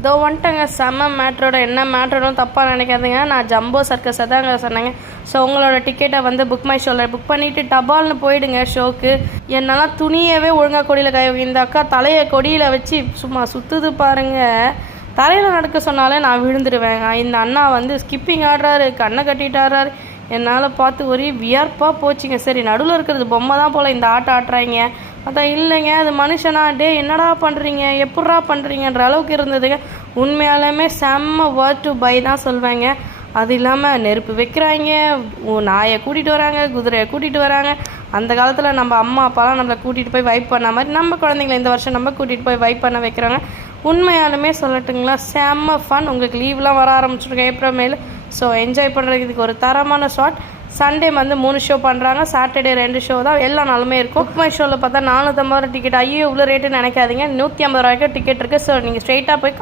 இதோ வந்துட்டேங்க. செம்ம மேட்ரோட என்ன மேட்ரோடும் தப்பாக நினைக்காதுங்க. நான் ஜம்போ சர்க்கஸை தாங்க சொன்னேங்க. ஸோ உங்களோட டிக்கெட்டை வந்து புக் மை ஷோவில் புக் பண்ணிவிட்டு டபால்னு போயிடுங்க ஷோக்கு. என்னால் துணியவே ஒழுங்காக கொடியில் இந்த அக்கா தலையை கொடியில் வச்சு சும்மா சுற்றுது பாருங்கள். தலையில் நடக்க சொன்னாலே நான் விழுந்துடுவேங்க. இந்த அண்ணா வந்து ஸ்கிப்பிங் ஆடுறாரு, கண்ணை கட்டிட்டு ஆடுறாரு. என்னால் பார்த்து ஒரே வியர்ப்பாக போச்சுங்க. சரி நடுவில் இருக்கிறது பொம்மை தான் போல் இந்த ஆட்டம் ஆட்டுறாங்க. அதான் இல்லைங்க அது மனுஷனா, டே என்னடா பண்ணுறீங்க, எப்பட்றா பண்ணுறீங்கன்ற அளவுக்கு இருந்ததுங்க. உண்மையாலுமே செம்ம வேர்ட் டு பை தான் சொல்வேங்க. அது இல்லாமல் நெருப்பு வைக்கிறாங்க, நாயை கூட்டிகிட்டு வராங்க, குதிரையை கூட்டிகிட்டு வராங்க. அந்த காலத்தில் நம்ம அம்மா அப்பாலாம் நம்மளை கூட்டிகிட்டு போய் வைப் பண்ண மாதிரி நம்ம குழந்தைங்கள இந்த வருஷம் நம்ம கூட்டிகிட்டு போய் வைப் பண்ண வைக்கிறாங்க. உண்மையாலுமே சொல்லட்டுங்களா, செம்ம ஃபன். உங்களுக்கு லீவ்லாம் வர ஆரம்பிச்சிருக்கேன் ஏப்ரல் மேல். ஸோ என்ஜாய் பண்ணுறதுக்கு இதுக்கு ஒரு தரமான ஷாட். சண்டே வந்து 3 ஷோ பண்ணுறாங்க, சாட்டர்டே 2 ஷோ தான், எல்லா நாளுமே இருக்கும். புக் மை ஷோவில் பார்த்தா 450 டிக்கெட். ஐயோ இவ்வளோ ரேட்டுன்னு நினைக்காதீங்க, 150 ரூபாய்க்கு டிக்கெட் இருக்குது. ஸோ நீங்கள் ஸ்ட்ரெயிட்டாக போய்